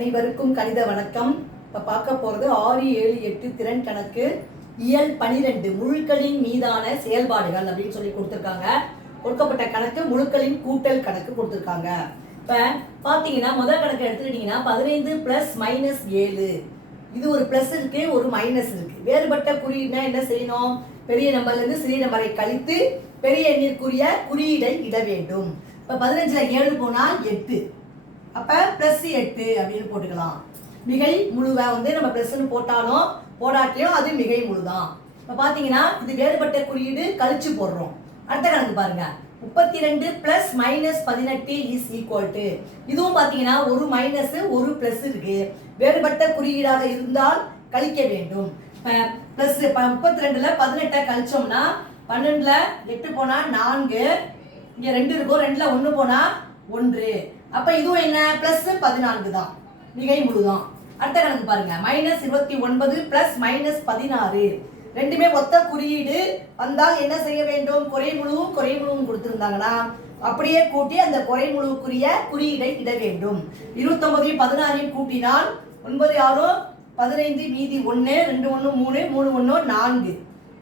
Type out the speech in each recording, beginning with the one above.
அனைவருக்கும் கணித வணக்கம். இப்போ பார்க்க போகிறது ஆறு ஏழு எட்டு திறன் கணக்கு. இயல் பனிரெண்டு முழுக்களின் மீதான செயல்பாடுகள் அப்படின்னு சொல்லி கொடுத்துருக்காங்க. கொடுக்கப்பட்ட கணக்கு முழுக்களின் கூட்டல் கணக்கு கொடுத்துருக்காங்க. இப்போ பார்த்தீங்கன்னா முதல் கணக்கு எடுத்துக்கிட்டிங்கன்னா பதினைந்து ப்ளஸ் மைனஸ் ஏழு. இது ஒரு ப்ளஸ் இருக்கு ஒரு மைனஸ் இருக்கு. வேறுபட்ட குறியீடுனா என்ன செய்யணும்? பெரிய நம்பர்லேருந்து சிறிய நம்பரை கழித்து பெரிய எண்ணிற்குரிய குறியீடை இட வேண்டும். இப்போ பதினஞ்சில் ஏழு போனால் எட்டு. அப்போ ப்ளஸ் எட்டு அப்படின்னு போட்டுக்கலாம். மிகை முழுவை வந்து நம்ம ப்ளஸ்ன்னு போட்டாலும் போடாட்டியும் அது மிகை முழுதான். இப்போ பார்த்தீங்கன்னா இது வேறுபட்ட குறியீடு கழிச்சு போடுறோம். அடுத்த கணக்கு பாருங்க. முப்பத்தி ரெண்டு பிளஸ் மைனஸ் பதினெட்டு இஸ் ஈக்குவல் டு இதுவும் பார்த்தீங்கன்னா ஒரு மைனஸ் ஒரு பிளஸ் இருக்கு. வேறுபட்ட குறியீடாக இருந்தால் கழிக்க வேண்டும். இப்போ பிளஸ் இப்போ முப்பத்தி ரெண்டுல பதினெட்டை கழிச்சோம்னா பன்னெண்டுல எட்டு போனா நான்கு இங்க ரெண்டு இருக்கும் ரெண்டுல ஒன்று போனா ஒன்று. அப்ப இதுவும் என்ன? பிளஸ் பதினான்கு தான். மிகை முழுதான். அடுத்த கணக்கு பாருங்க. மைனஸ் இருபத்தி ஒன்பது பிளஸ் மைனஸ் பதினாறு. ரெண்டுமே ஒத்த குறியீடு. வந்தால் என்ன செய்ய வேண்டும்? குறை முழுவும் குறை முழுவும் கொடுத்திருந்தாங்கன்னா அப்படியே கூட்டி அந்த குறை முழுவுக்குரிய குறியீடை இட வேண்டும். இருபத்தொன்பதையும் பதினாறையும் கூட்டினால் ஒன்பது ஆறும் பதினைந்து மீதி ஒன்று ரெண்டு ஒன்று மூணு மூணு ஒன்று நான்கு.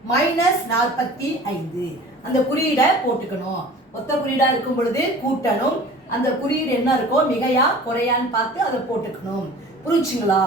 மைனஸ் நாற்பத்தி ஐந்து. அந்த குறியீடை போட்டுக்கணும். ஒத்த குறியீடா இருக்கும் பொழுது கூட்டணும். அந்த குறியீடு என்ன இருக்கோ மிகையா குறையான்னு பார்த்து அதை போட்டுக்கணும். புரிஞ்சுங்களா?